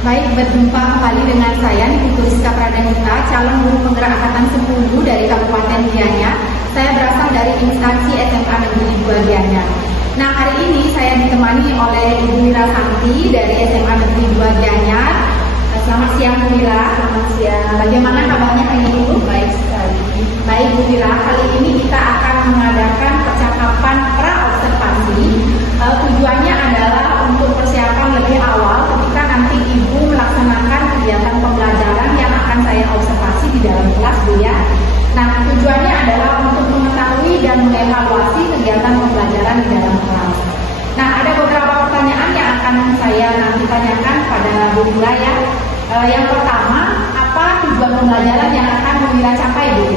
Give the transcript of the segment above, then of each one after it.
Baik, berjumpa kembali dengan saya Niti Turiska Pradhanita, calon guru penggerak angkatan 10 dari Kabupaten Gianyar. Saya berasal dari instansi SMA Negeri 2 Gianyar. Nah, hari ini saya ditemani oleh Ibu Wira Santi dari SMA Negeri 2 Gianyar. Selamat siang Bu Wira. Selamat siang. Bagaimana kabarnya hari ini Bu? Baik sekali. Baik Bu Wira, kali ini kita akan mengadakan percakapan pra-observasi. Tujuannya adalah untuk persiapan lebih awal ketika nanti Ibu melaksanakan kegiatan pembelajaran yang akan saya observasi di dalam kelas Bu ya. Nah, tujuannya adalah untuk mengetahui dan mengevaluasi kegiatan pembelajaran di dalam kelas. Nah, ada beberapa pertanyaan yang akan saya nanti tanyakan pada Bu Wira ya. Yang pertama, apa tujuan pembelajaran yang akan Bu Wira capai Bu?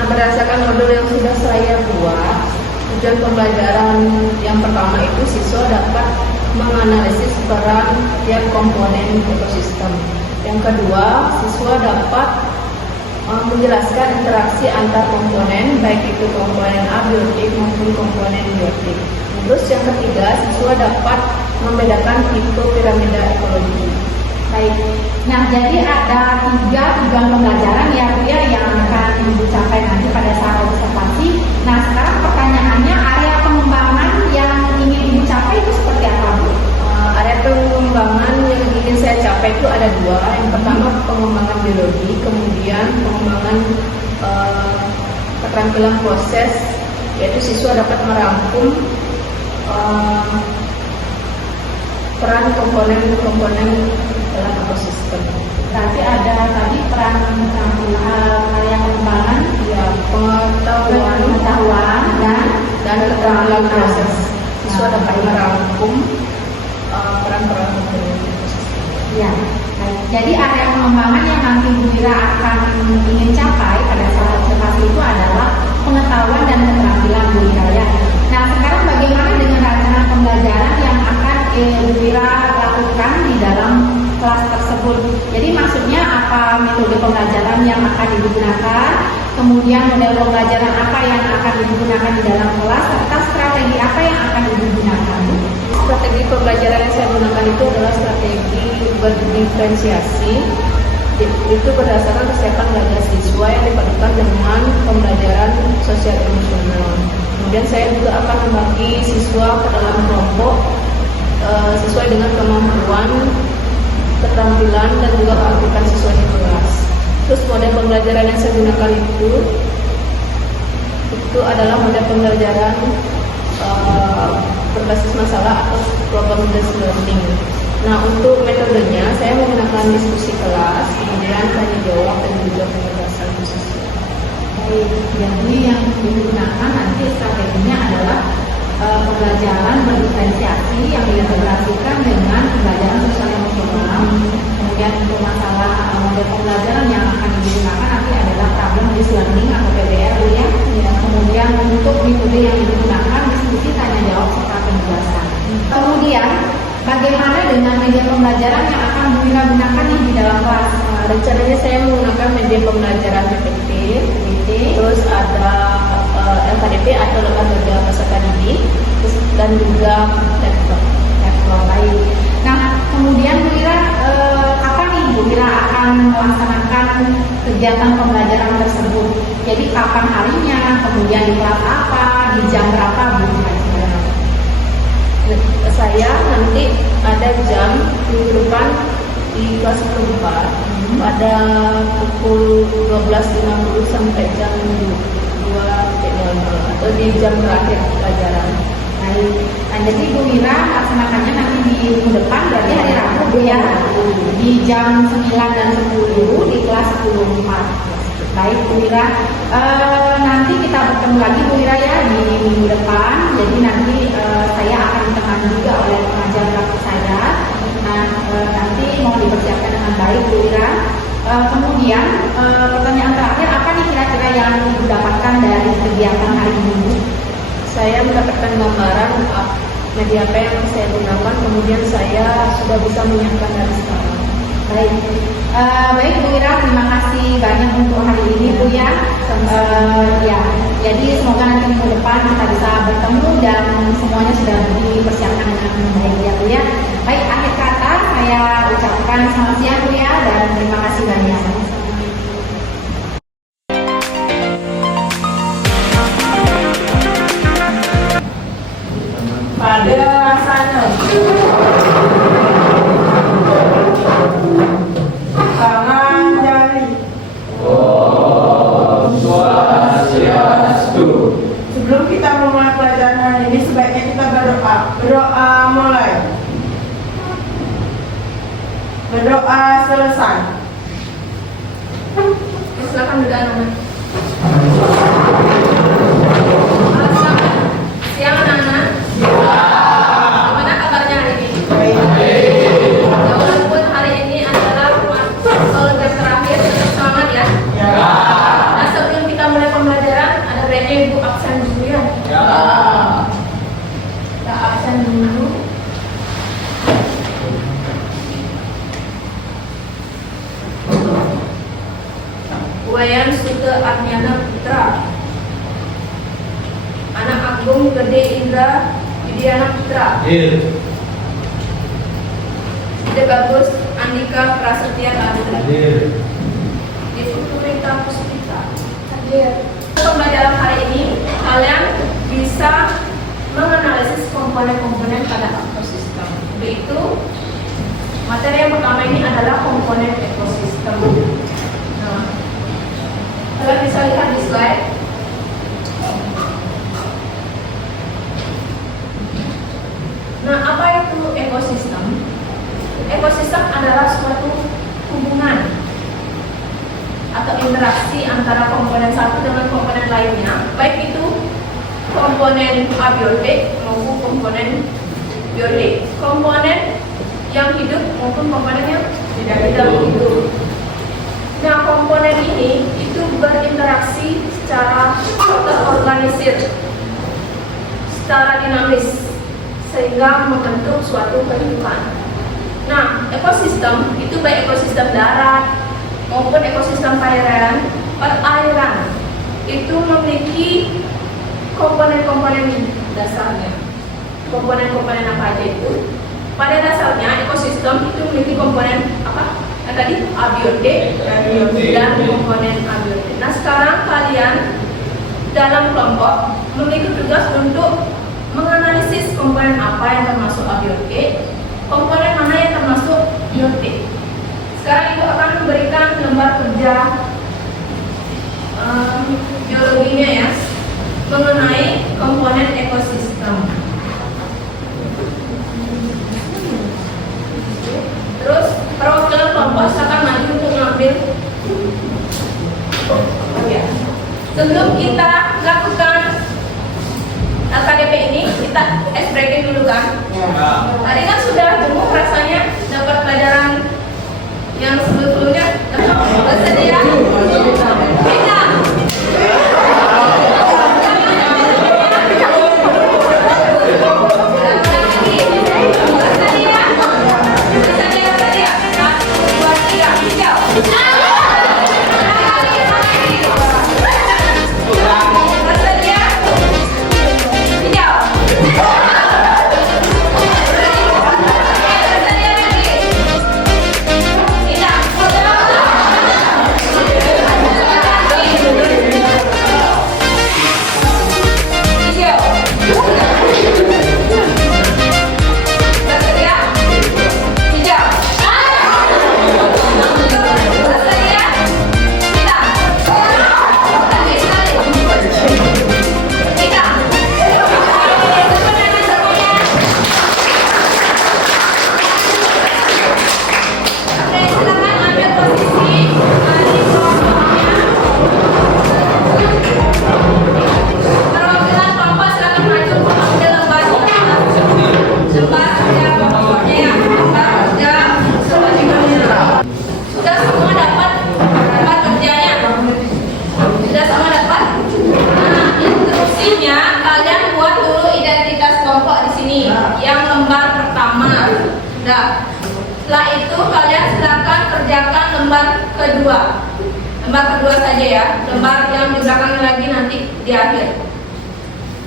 Nah, berdasarkan modul yang sudah saya buat, tujuan pembelajaran yang pertama itu siswa dapat menganalisis peran tiap komponen ekosistem. Yang kedua, siswa dapat menjelaskan interaksi antar komponen, baik itu komponen abiotik maupun komponen biotik. Terus yang ketiga, siswa dapat membedakan tipe piramida ekologi. Baik, nah jadi ada 3 tujuan pembelajaran ya Bu ya yang akan Ibu capai nanti pada saat observasi. Nah, sekarang pertanyaannya, area pengembangan yang ingin Ibu capai itu seperti apa Bu? Area pengembangan yang ingin saya capai itu ada 2. Yang pertama pengembangan biologi, kemudian pengembangan keterampilan proses, yaitu siswa dapat merangkum peran komponen-komponen dalam ekosistem. Berarti ada tadi peran area pengembangan, Ya, pengetahuan dan keterampilan proses. Siswa dapat merangkum peran-peran komponen ekosistem. Ya, baik. Jadi area pengembangan yang nanti Bu Wira akan ingin capai pada saat observasi itu adalah pengetahuan dan keterampilan Bu Wira ya. Nah, sekarang bagaimana dengan rencana pembelajaran yang akan Bu Wira lakukan di dalam kelas tersebut? Jadi maksudnya apa metode pembelajaran yang akan digunakan, kemudian model pembelajaran apa yang akan digunakan di dalam kelas, serta strategi apa yang akan digunakan? Strategi pembelajaran yang saya gunakan itu adalah strategi berdiferensiasi. Itu berdasarkan kesiapan belajar siswa yang dipadukan dengan pembelajaran sosial emosional. Kemudian saya juga akan membagi siswa ke dalam kelompok sesuai dengan kemampuan, keterampilan, dan juga keaktifan siswa di kelas. Terus model pembelajaran yang saya gunakan itu adalah model pembelajaran berbasis masalah atau problem based learning. Nah, untuk metodenya saya menggunakan diskusi kelas, kemudian tanya jawab, dan juga penjelasan siswa. Baik, jadi yang digunakan nanti strateginya adalah pembelajaran berdiferensiasi yang diintegrasikan dengan pembelajaran sosial emosional. Kemudian untuk masalah model pembelajaran yang akan digunakan nanti adalah problem based learning atau PBL ya. Kemudian untuk metode yang digunakan diskusi, tanya jawab, serta penjelasan. Kemudian bagaimana dengan media pembelajaran yang akan Bu Wira gunakan nih di dalam kelas? Rencananya saya menggunakan media pembelajaran PPT, terus ada LKDP atau lembaga peserta didik, dan juga laptop. Baik. Nah, kemudian Bu Wira kapan nih Bu Wira akan melaksanakan kegiatan pembelajaran tersebut? Jadi kapan harinya, kemudian di kelas apa, di jam berapa Bu? Saya nanti ada jam minggu depan di kelas 4 pada pukul 12.50 sampai jam 2.00 atau di jam terakhir pelajaran. Baik. Nah, jadi Bu Wira laksanakannya nanti di minggu depan, berarti hari Rabu Bu ya, di jam 9 dan 10 di kelas 10.4. Baik Bu Wira, nanti kita bertemu lagi Bu Wira ya di minggu depan. Jadi nanti saya akan ditemani juga oleh pengajar praktik saya. Nah, nanti mau dipersiapkan dengan baik Bu Wira. Kemudian pertanyaan terakhir, apa nih kira-kira yang Ibu dapatkan dari kegiatan hari ini? Saya mendapatkan gambaran media apa yang saya gunakan, kemudian saya sudah bisa menyiapkan dari sekarang. Baik, baik Bu Wira, terima kasih banyak untuk hari ini Bu ya. Ya, jadi semoga nanti minggu depan kita bisa bertemu dan semuanya sudah dipersiapkan dengan baik ya Bu ya. Baik, akhir kata saya ucapkan ucapkan selamat siang ya, dan terima kasih banyak. Pada sana tangan jari. Om Swastiastu. Sebelum kita memulai pelajaran hari ini, sebaiknya kita berdoa. Berdoa mulai. Berdoa selesai. Silakan duduk anak-anak. Selamat siang anak-anak. Gimana kabarnya hari ini? Ya, walaupun hari ini adalah pelajaran terakhir, tetap semangat ya. Nah, sebelum kita mulai pembelajaran, ada baiknya ibu absen dulu ya. Kita absen dulu. Wayan Sute Arnyana Putra, Anak Agung Gede Indra Widiana Putra, Ide Bagus Andika Prasetya Kadra, Ibu Purita Puspita hadir. Pembelajaran hari ini kalian bisa menganalisis komponen-komponen pada ekosistem. Yaitu materi yang pertama ini adalah komponen ekosistem. Nah, kalian bisa lihat di slide. Nah, apa itu ekosistem? Ekosistem adalah suatu hubungan atau interaksi antara komponen satu dengan komponen lainnya, baik itu komponen abiotik maupun komponen biotik, komponen yang hidup maupun komponen yang tidak hidup. Nah, komponen ini itu berinteraksi secara terorganisir, secara dinamis, sehingga membentuk suatu kehidupan. Nah, ekosistem itu baik ekosistem darat maupun ekosistem perairan itu memiliki komponen-komponen dasarnya. Komponen-komponen apa aja itu? Pada dasarnya ekosistem itu memiliki komponen apa? Tadi abiotik dan komponen abiotik. Nah, sekarang kalian dalam kelompok memiliki tugas untuk menganalisis komponen apa yang termasuk abiotik, komponen mana yang termasuk biotik. Sekarang Ibu akan memberikan lembar kerja biologinya ya, mengenai komponen ekosistem. Terus perwakilan kelompok silakan maju untuk mengambil. Ya. Sebelum kita lakukan LKDP ini, kita ice breaking dulu kan? Tadi kan sudah gemuk rasanya dapat pelajaran yang sebelumnya. Bersedia? Tidak. Setelah itu kalian silakan kerjakan lembar kedua. Lembar kedua saja ya. Lembar yang di belakang lagi nanti di akhir.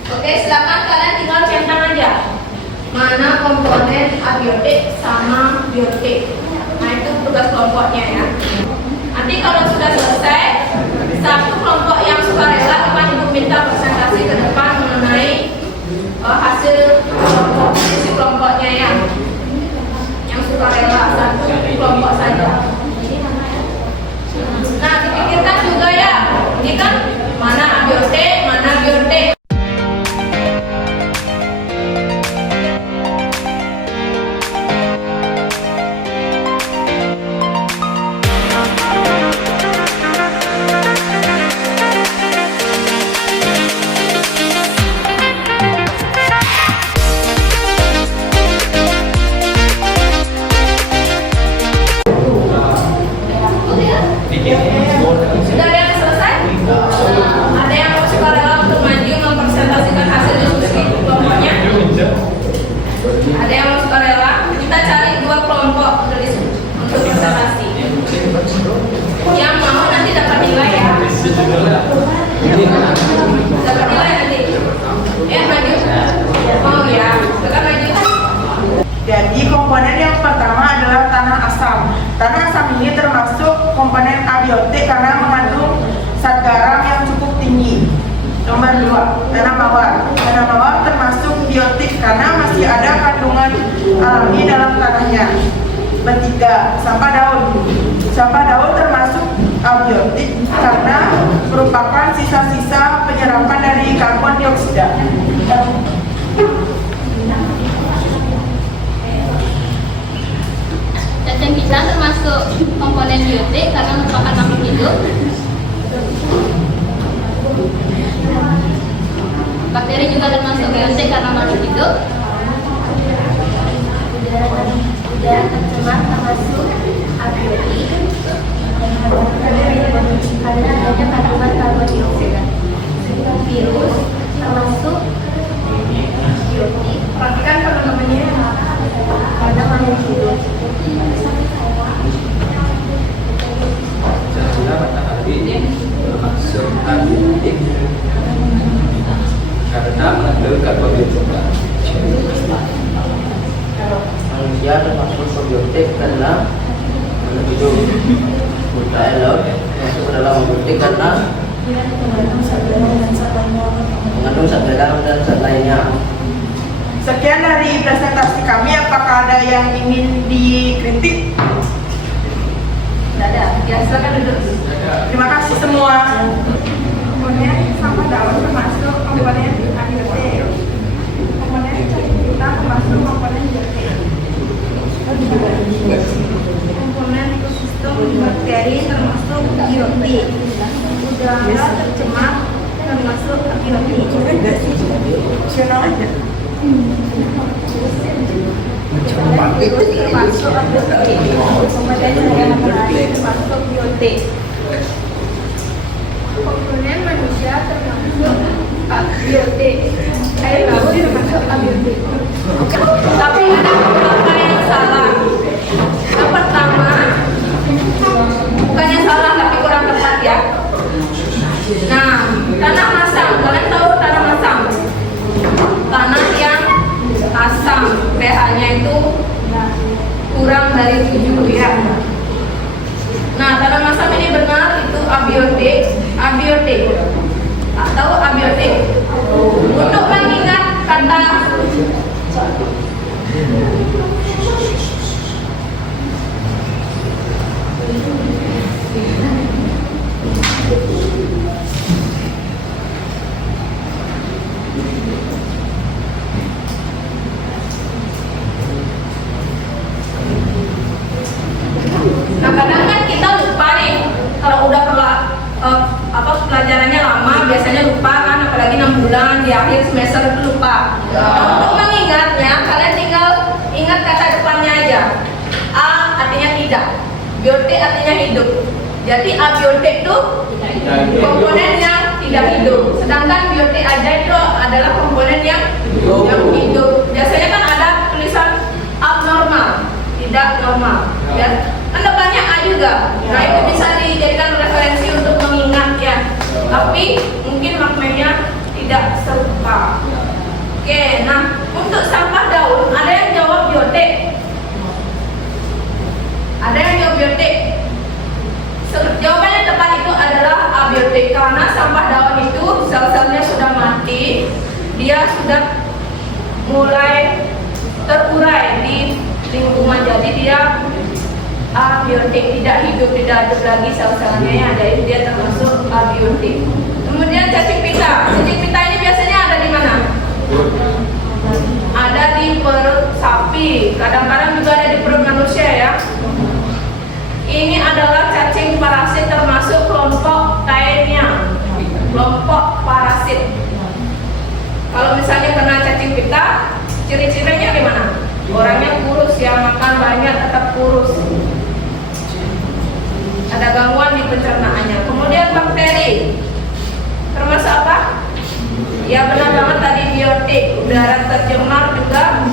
Oke, silakan kalian tinggal centang aja. mana komponen abiotik sama biotik. Nah, itu tugas kelompoknya ya. Nanti kalau sudah selesai, satu kelompok yang sukarela akan Ibu minta presentasi ke depan mengenai hasil komposisi kelompoknya ya. Yang sukarela satu kelompok saja. Nah, dipikirkan juga ya. Ini kan mana abiotik, mana biotik. Sudah ada yang selesai? Ada yang mau sukarela untuk maju mempresentasikan hasil diskusi kelompoknya? Ada yang mau sukarela? Kita cari 2 kelompok untuk presentasi. Yang mau nanti dapat nilai ya. Dapat nilai nanti. Maju. Mau ya. Silakan maju. Jadi komponen yang pertama adalah tanah asam. Tanah asam ini termasuk komponen abiotik karena mengandung zat garam yang cukup tinggi. Nomor 2, tanah mawar. Tanah mawar termasuk biotik karena masih ada kandungan alami dalam tanahnya. Bertiga, sampah daun. Sampah daun termasuk abiotik karena merupakan sisa-sisa penyerapan dari karbon dioksida. Cacing pisang termasuk komponen biotik karena merupakan makhluk hidup. Bakteri juga termasuk biotik karena makhluk hidup. Udara tercemar termasuk abiotik karena adanya kandungan karbon dioksida. Virus termasuk biotik. Perhatikan teman-temannya. Karena makhluk hidup. Termasuk abiotik karena mengandung karbon dioksida. Manusia termasuk probiotik karena hidup. Budaya laut masuk ke dalam probiotik karena mengandung zat garam dan zat lainnya. Sekian dari presentasi kami. Apakah ada yang ingin dikritik? Tidak ada. Ya, silakan duduk. Terima kasih semua. Komponen sampah daun termasuk komponen abiotik. Komponen cacing kita termasuk komponen biotik. Komponen ekosistem bakteri termasuk biotik. Udara tercemar termasuk biotik. Virus termasuk abiotik. Komponen yang lain termasuk biotik. Komponen manusia termasuk abiotik. Air laut termasuk abiotik. Tapi ada beberapa yang salah. Yang pertama, bukannya salah tapi kurang tepat ya. Nah, tanah masam, kalian tahu tanah masam? Tanah yang asam, pH-nya itu kurang dari 7 ya. Nah, tanah masam ini benar itu abiotik, atau abiotik. Untuk mengingat kata nah, kadang kan kita lupa nih kalau udah pelajarannya lama biasanya lupa kan, apalagi 6 bulan di akhir semester itu lupa. Nah, untuk mengingatnya kalian tinggal ingat kata depannya aja. A artinya tidak, biotik artinya hidup. Jadi abiotik itu komponen yang tidak hidup, sedangkan biotik aja itu adalah komponen yang hidup. Biasanya kan ada tulisan abnormal, tidak normal ya. Kan depannya A juga. Nah, itu bisa dijadikan referensi untuk mengingat ya. Tapi mungkin maknanya tidak serupa. Oke, nah untuk sampah daun abiotik? Ada yang jawab biotik? Jawaban yang tepat itu adalah abiotik, karena sampah daun itu sel-selnya sudah mati, dia sudah mulai terurai di lingkungan, jadi dia abiotik, tidak hidup lagi sel-selnya yang ada, dia termasuk abiotik. Kemudian cacing pita. Cacing pita ini biasanya ada di mana? Ada di perut sapi, kadang-kadang juga ada di perut manusia ya. Ini adalah cacing parasit, termasuk kelompok kainnya, kelompok parasit. Kalau misalnya kena cacing pita, ciri-cirinya gimana? Orangnya kurus ya, makan banyak tetap kurus. Ada gangguan di pencernaannya. Kemudian bakteri, termasuk apa? Ya benar banget tadi, biotik. Udara tercemar juga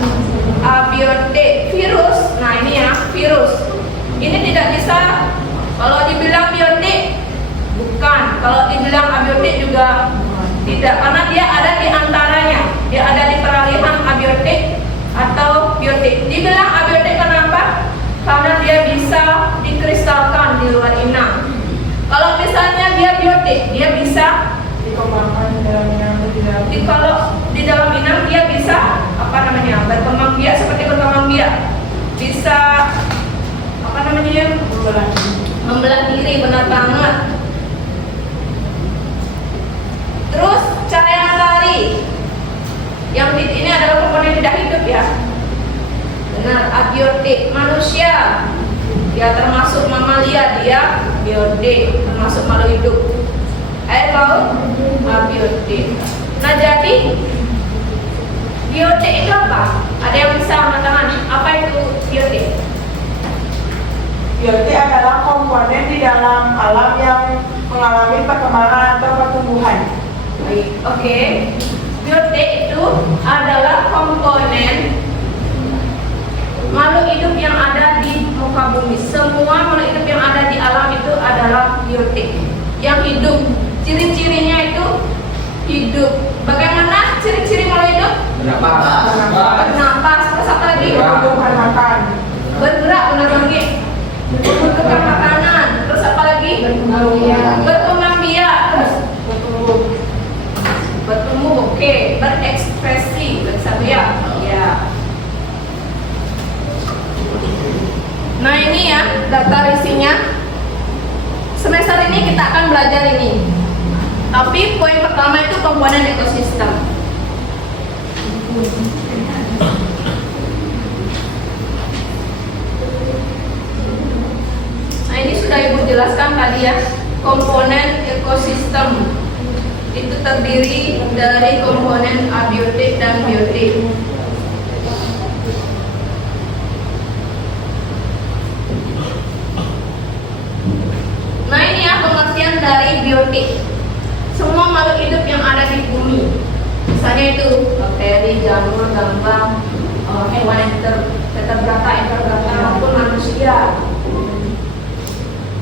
abiotik. Virus, nah ini ya virus. Ini tidak bisa kalau dibilang biotik, bukan. Kalau dibilang abiotik juga tidak, karena dia ada di antaranya. Dia ada di peralihan abiotik atau biotik. Dibilang abiotik kenapa? Karena dia bisa dikristalkan di luar inang. Kalau misalnya dia biotik, dia bisa Dikembangkan di dalam inang atau di dalam kalau di dalam inang dia bisa berkembang biak, seperti berkembang biak, bisa membelah diri, benar banget. Terus cahaya matahari, yang ini adalah komponen tidak hidup ya, benar, abiotik. Manusia ya termasuk mamalia, dia biotik, termasuk makhluk hidup. Air laut abiotik. Nah jadi biotik itu apa? Ada yang bisa mengatakan apa itu biotik? Biotik adalah komponen di dalam alam yang mengalami perkembangan atau pertumbuhan. Baik, oke. Biotik itu adalah komponen makhluk hidup yang ada di muka bumi. Semua makhluk hidup yang ada di alam itu adalah biotik, yang hidup. Ciri-cirinya itu hidup. Bagaimana ciri-ciri makhluk hidup? Bernapas. Terus apa lagi? Pertumbuhan makan. Bergerak, benar lagi. Membutuhkan makanan. Terus apa lagi? Berkembang biak. Terus bertumbuh, oke. Berekspresi, bersabiak. Ya. Nah ini ya daftar isinya. Semester ini kita akan belajar ini. Tapi poin pertama itu komponen ekosistem. Nah ini sudah Ibu jelaskan tadi ya. Komponen ekosistem itu terdiri dari komponen abiotik dan biotik. Nah ini ya pengertian dari biotik. Semua makhluk hidup yang ada di bumi, misalnya itu bakteri, jamur, gambang, hewan yang tetrabranca, invertebrata maupun manusia.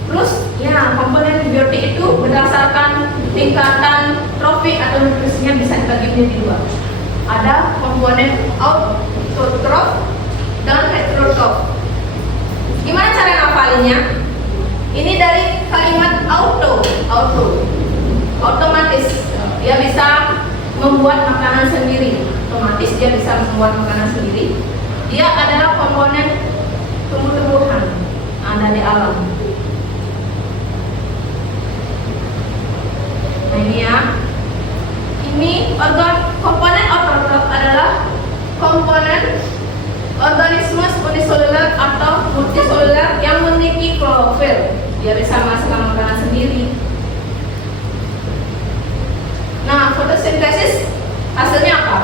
Plus ya komponen biotik itu berdasarkan tingkatan trofik atau nutrisinya bisa dibagi menjadi dua. Ada komponen autotrof dan heterotrof. Gimana cara ngapalinnya? Ini dari kalimat otomatis. Dia bisa membuat makanan sendiri. Otomatis dia bisa membuat makanan sendiri. Dia adalah komponen tumbuh-tumbuhan ada di alam. Nah ini ya. Ini komponen autotrof adalah komponen organisme uniseluler atau multiseluler yang memiliki klorofil. Dia bisa menghasilkan makanan sendiri. Nah, fotosintesis hasilnya apa?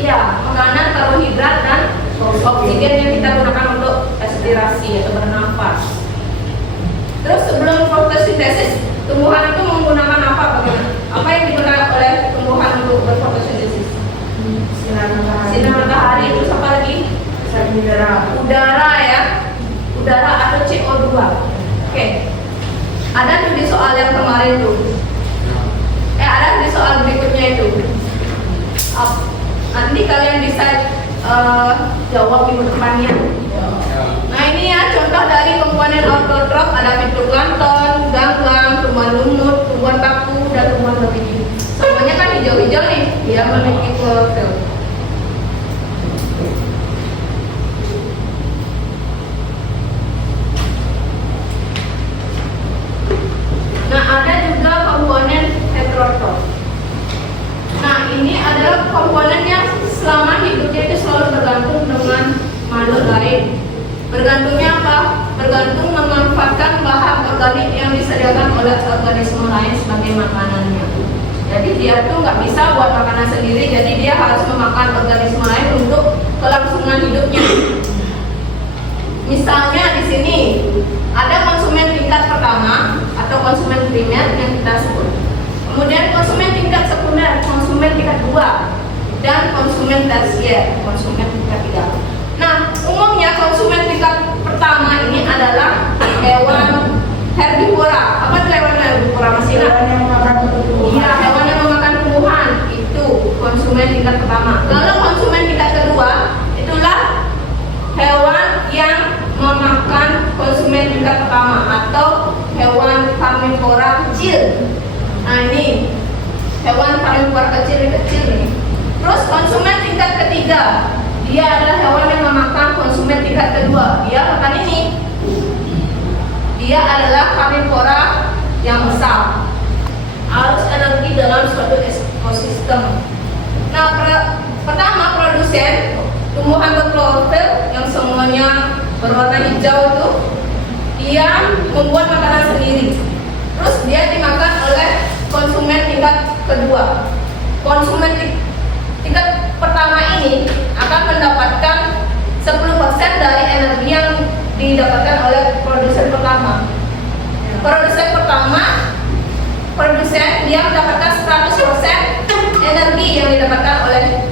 Iya, makanan, karbohidrat dan oksigen yang kita gunakan untuk respirasi atau bernafas. Terus sebelum fotosintesis, tumbuhan itu menggunakan apa? Bagaimana? Apa yang digunakan oleh tumbuhan untuk berfotosintesis? Sinar matahari. Terus apa lagi? Udara ya. Udara atau CO2. Oke. Ada tuh di soal yang kemarin tuh. Ada di soal berikutnya itu. Nanti kalian bisa jawab minggu depannya. Nah ini ya contoh dari komponen autotrof, ada fitoplankton, ganggang, tumbuhan lumut, tumbuhan baku, dan tumbuhan berbiji. Semuanya kan hijau-hijau nih, dia memiliki klorofil. Nah ada juga komponen heterotrof. Nah ini adalah komponen yang selama hidupnya itu selalu bergantung dengan makhluk lain. Bergantungnya apa? Bergantung memanfaatkan bahan organik yang disediakan oleh organisme lain sebagai makanannya. Jadi dia tuh nggak bisa buat makanan sendiri, jadi dia harus memakan organisme lain untuk kelangsungan hidupnya. Misalnya di sini ada konsumen tingkat pertama atau konsumen primer yang kita sebut. Kemudian konsumen tingkat sekunder, konsumen tingkat 2, dan konsumen tersier, konsumen tingkat 3. Nah, umumnya konsumen tingkat pertama ini adalah hewan herbivora. Apa itu hewan herbivora, Mas Ina? Iya, hewan yang memakan tumbuhan. Itu konsumen tingkat pertama. Lalu konsumen tingkat kedua itulah hewan yang memakan konsumen tingkat pertama atau hewan karnivora kecil. Nah ini hewan karnivora kecil nih. Terus konsumen tingkat ketiga, dia adalah hewan yang memakan konsumen tingkat kedua. Dia makan ini. Dia adalah karnivora yang besar. Arus energi dalam suatu ekosistem. Nah, pertama produsen tumbuhan berklorofil yang semuanya berwarna hijau itu, dia membuat makanan sendiri. Terus dia dimakan oleh konsumen tingkat kedua. Konsumen tingkat pertama ini akan mendapatkan 10% dari energi yang didapatkan oleh produsen pertama. Produsen dia mendapatkan 100% energi yang didapatkan oleh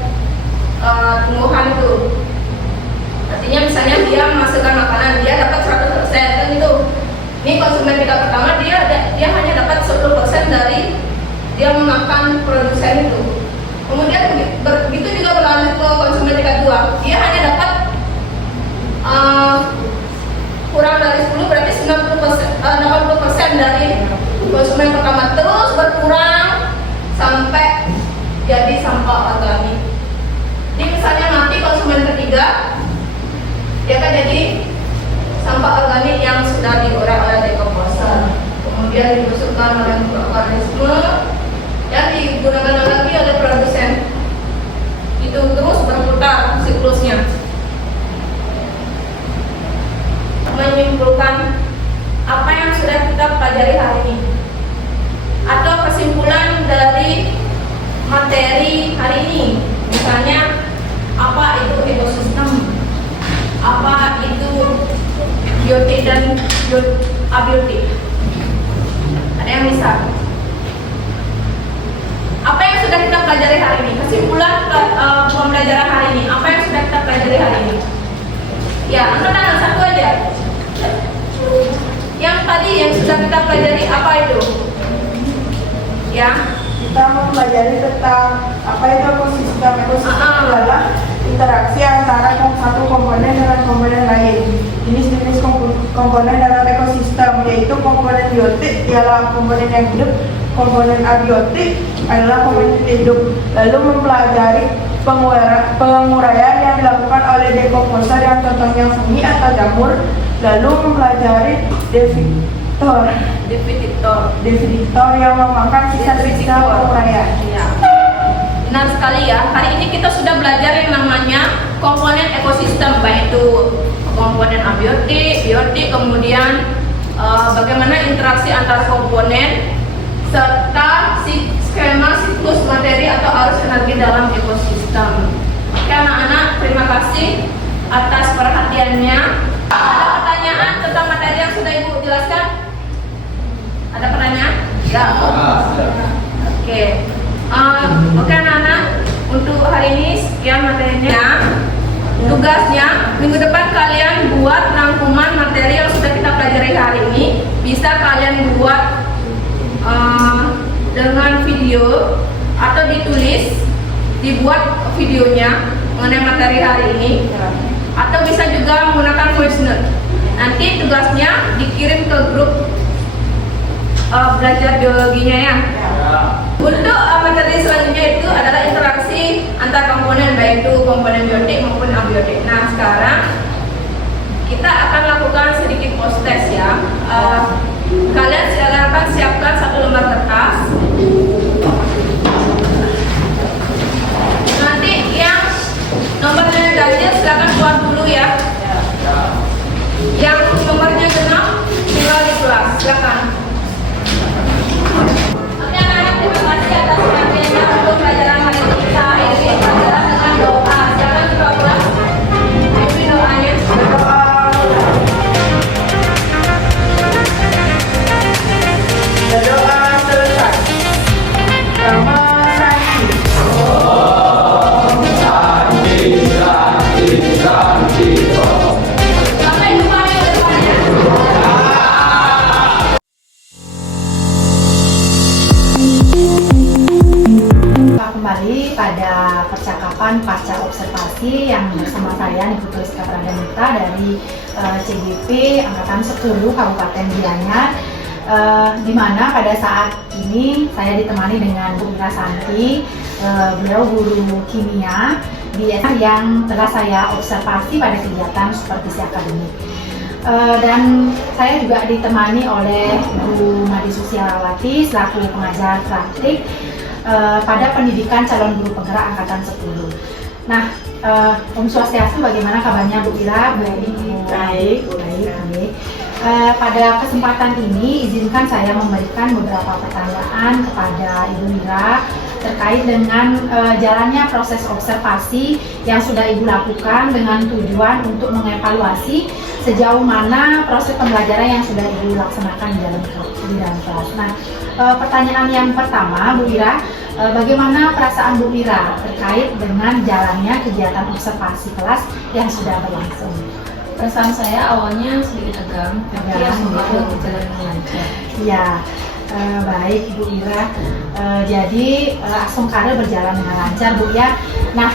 tumbuhan itu. Artinya misalnya dia menghasilkan makanan, dia dapat 100% kan itu. Ini konsumen tingkat pertama dia hanya dapat 10% dari dia memakan produsen itu. Kemudian begitu juga berlanjut ke konsumen tingkat 2, dia hanya dapat kurang dari 10, berarti 80% dari konsumen pertama, terus berkurang sampai jadi sampah organik. Ini misalnya nanti konsumen ketiga dia akan jadi sampah organik yang sudah diolah oleh dekomposer, kemudian dibusukkan oleh mikroorganisme dan digunakan lagi oleh produsen. Itu terus berputar siklusnya. Menyimpulkan apa yang sudah kita pelajari hari ini atau kesimpulan dari materi hari ini, misalnya apa itu ekosistem, apa itu biotik dan abiotik. Ada yang bisa? Apa yang sudah kita pelajari hari ini? Kesimpulan pembelajaran hari ini, apa yang sudah kita pelajari hari ini? Ya, angkat tangan satu aja. Yang tadi yang sudah kita pelajari apa itu? Ya, kita mempelajari tentang apa itu ekosistem. Ekosistem adalah interaksi antara satu komponen dengan komponen lain. Jenis-jenis komponen dalam ekosistem yaitu komponen biotik ialah komponen yang hidup, komponen abiotik adalah komponen hidup. Lalu mempelajari penguraian yang dilakukan oleh dekomposer yang contohnya fungi atau jamur. Lalu mempelajari deviator yang memakan sisa-sisa penguraian. Ya. Benar sekali ya. Hari ini kita sudah belajar yang namanya komponen ekosistem, baik itu komponen abiotik, biotik, kemudian bagaimana interaksi antar komponen serta skema siklus materi atau arus energi dalam ekosistem. Oke anak-anak, terima kasih atas perhatiannya. Ada pertanyaan tentang materi yang sudah Ibu jelaskan? Ada pertanyaan? Ya. Oke. Oke anak-anak, untuk hari ini sekian materinya. Tugasnya minggu depan kalian buat rangkuman materi yang sudah kita pelajari hari ini. Bisa kalian buat dengan video atau dibuat videonya. mengenai materi hari ini, atau bisa juga menggunakan voice note. Nanti tugasnya dikirim ke grup belajar biologinya ya. Untuk materi selanjutnya itu adalah interaksi antar komponen, baik itu komponen biotik maupun abiotik. Nah, sekarang kita akan lakukan sedikit post test ya. Kalian silakan siapkan satu lembar kertas. Nanti yang nomornya ganjil silakan keluar dulu ya. Yang nomornya genap tinggal di kelas. Silakan. Oke anak-anak, terima kasih atas perhatiannya untuk pelajaran hari ini. Kita akhiri pelajaran dengan doa. Silakan ketua kelas. Pimpin doanya. Berdoa selesai. Selamat pagi. Sampai jumpa minggu depannya. Kembali pada percakapan pasca observasi yang bersama saya Niputu Rizka Pradamita dari CGP Angkatan 10 Kabupaten Gianyar, di mana pada saat ini saya ditemani dengan Bu Ira Santi, beliau guru kimia yang telah saya observasi pada kegiatan supervisi akademik. Dan saya juga ditemani oleh Bu Madi Susiawati selaku pengajar praktik pada pendidikan calon guru penggerak angkatan 10. Nah, Om Swastiastu, bagaimana kabarnya Bu Ira? Baik. Pada kesempatan ini izinkan saya memberikan beberapa pertanyaan kepada Ibu Ira terkait dengan jalannya proses observasi yang sudah Ibu lakukan dengan tujuan untuk mengevaluasi sejauh mana proses pembelajaran yang sudah Ibu laksanakan di dalam kelas. Nah, pertanyaan yang pertama, Bu Ira, bagaimana perasaan Bu Ira terkait dengan jalannya kegiatan observasi kelas yang sudah berlangsung? Perasaan saya awalnya sedikit tegang, tapi alhamdulillah berjalan dengan lancar. Ya, baik Bu Ira. Jadi Asongkara berjalan dengan lancar, Bu ya. Nah,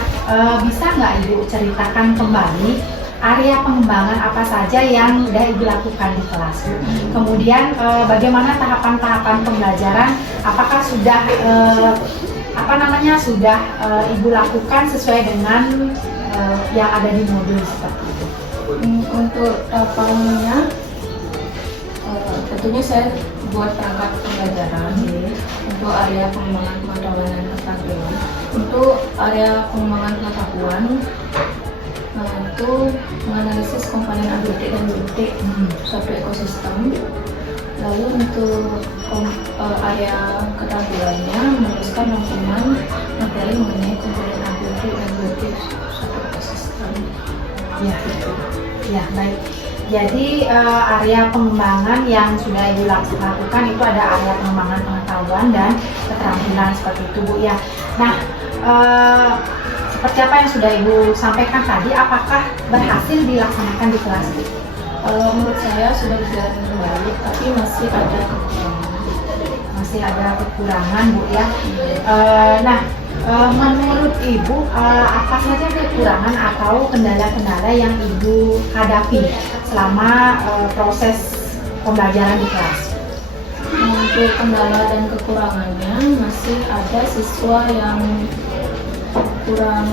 bisa nggak Ibu ceritakan kembali area pengembangan apa saja yang sudah Ibu lakukan di kelas? Kemudian bagaimana tahapan-tahapan pembelajaran? Apakah sudah sudah Ibu lakukan sesuai dengan yang ada di modul seperti itu? Untuk tahapannya, tentunya saya buat perangkat pembelajaran untuk area pengembangan pengetahuan dan pengetahuan. Untuk area pengembangan pengetahuan, itu menganalisis komponen abiotik dan biotik suatu ekosistem. Lalu untuk area keterampilannya menuliskan rangkuman materi mengenai komponen abiotik dan biotik suatu ekosistem. Ya, baik. Jadi area pengembangan yang sudah Ibu lakukan itu ada area pengembangan pengetahuan dan keterampilan seperti itu, Bu ya. Nah, seperti apa yang sudah Ibu sampaikan tadi, apakah berhasil dilaksanakan di kelas? Menurut saya sudah berjalan dengan baik, tapi masih ada kekurangan. Bu ya. Menurut Ibu, apa saja kekurangan atau kendala-kendala yang Ibu hadapi selama proses pembelajaran di kelas? Untuk kendala dan kekurangannya, masih ada siswa yang kurang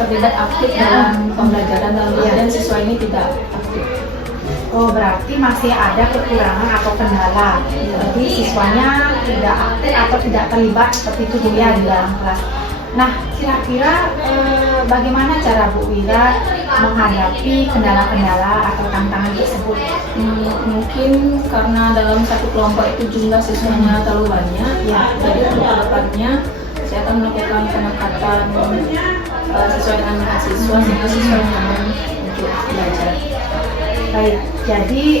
terlibat aktif dalam pembelajaran, dan siswa ini tidak aktif. Oh, berarti masih ada kekurangan atau kendala. Jadi siswanya tidak aktif atau tidak terlibat seperti itu Bu ya di dalam kelas. Nah, kira-kira bagaimana cara Bu Ira menghadapi kendala-kendala atau tantangan tersebut? Mungkin karena dalam satu kelompok itu jumlah siswanya terlalu banyak, jadi untuk kedepannya saya akan melakukan pendekatan sesuai dengan minat siswa sehingga siswa nyaman untuk belajar. Baik, jadi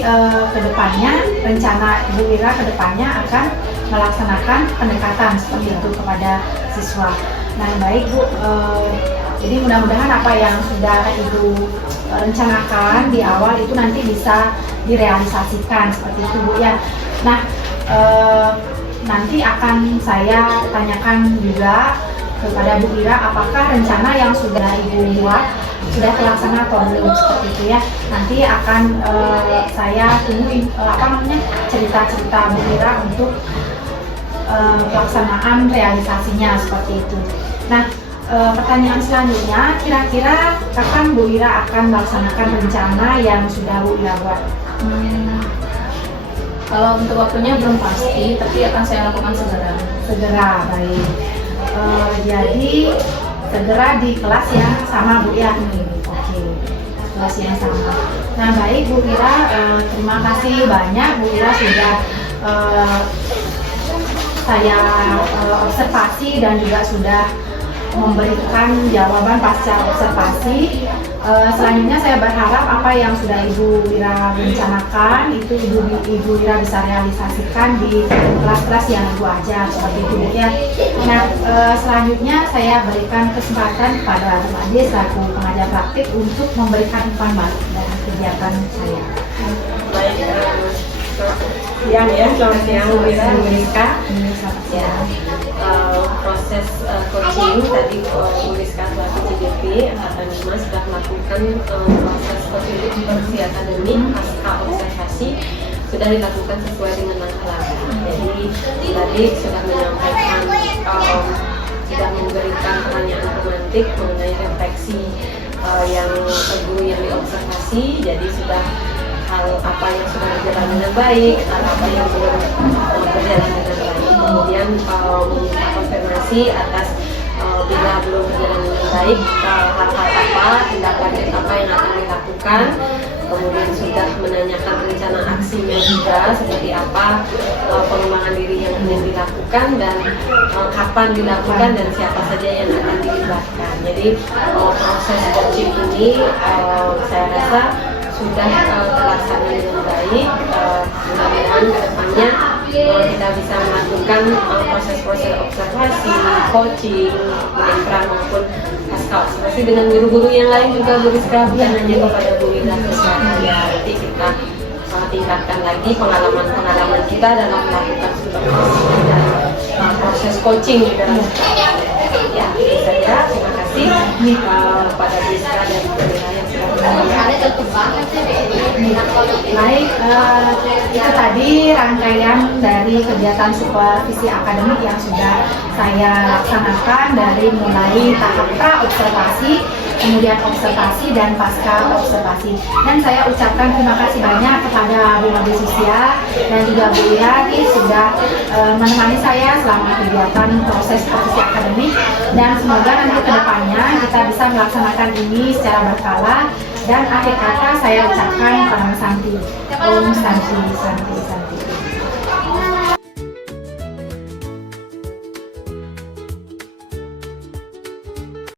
kedepannya rencana Bu Ira kedepannya akan melaksanakan pendekatan seperti itu kepada siswa. Nah, baik Bu, jadi mudah-mudahan apa yang sudah Ibu rencanakan di awal itu nanti bisa direalisasikan seperti itu Bu ya. Nah, nanti akan saya tanyakan juga kepada Bu Ira apakah rencana yang sudah Ibu buat sudah terlaksana atau belum, seperti itu ya. Nanti akan saya tungguin cerita-cerita Bu Ira untuk pelaksanaan realisasinya seperti itu. Nah, pertanyaan selanjutnya, kira-kira kapan Bu Ira akan melaksanakan rencana yang sudah Bu Ira buat? Kalau untuk waktunya belum pasti, tapi akan saya lakukan segera. Segera, baik. Jadi segera di kelas yang sama Bu Ira nih. Oke, kelas yang sama. Nah, baik Bu Ira, terima kasih banyak Bu Ira sudah saya observasi dan juga sudah memberikan jawaban pasca observasi. Selanjutnya saya berharap apa yang sudah Ibu Ira rencanakan itu Ibu Ira bisa realisasikan di kelas-kelas yang Ibu ajar seperti itu ya. Nah, selanjutnya saya berikan kesempatan kepada Bu Ade selaku pengajar praktik untuk memberikan umpan balik dari kegiatan saya. Baik, siang ya, selamat siang Bu Ira, Bu Rizka. Ya, proses coaching tadi Bu Rizka selaku CDP Angkatan 5 sudah melakukan proses coaching diversi akademik pasca observasi sudah dilakukan sesuai dengan langkah-langkah. Jadi tadi sudah menyampaikan sudah memberikan pertanyaan pemantik mengenai refleksi yang guru yang diobservasi. Jadi sudah hal apa yang sudah berjalan dengan baik, hal apa yang belum berjalan dengan baik. Kemudian meminta konfirmasi atas bila belum berjalan dengan baik, hal-hal apa, tindak lanjut apa yang akan dilakukan. Kemudian sudah menanyakan rencana aksinya juga seperti apa, pengembangan diri yang ingin dilakukan dan kapan dilakukan dan siapa saja yang akan dilibatkan. Jadi proses coaching ini saya rasa sudah terlaksana dengan baik. Mudah-mudahan kedepannya kita bisa melakukan proses-proses observasi, coaching, menempel maupun pasca observasi dengan guru-guru yang lain juga Bu Rizka, bukan hanya kepada Bu Ira saja. Ya, nanti kita tingkatkan lagi pengalaman-pengalaman kita dalam melakukan supervisi dan proses coaching juga. Ya, itu saja. Terima kasih pada Bu Rizka dan Bu Ira yang sudah Baik, itu tadi rangkaian dari kegiatan supervisi akademik yang sudah saya laksanakan dari mulai tahap pra-observasi, kemudian observasi dan pasca observasi. Dan saya ucapkan terima kasih banyak kepada Bu Ade Susia dan juga Bu Ira sudah menemani saya selama kegiatan proses supervisi akademik, dan semoga nanti kedepannya kita bisa melaksanakan ini secara berkala. Dan akhir kata saya ucapkan Om Santi, Om Santi, Santi, Santi.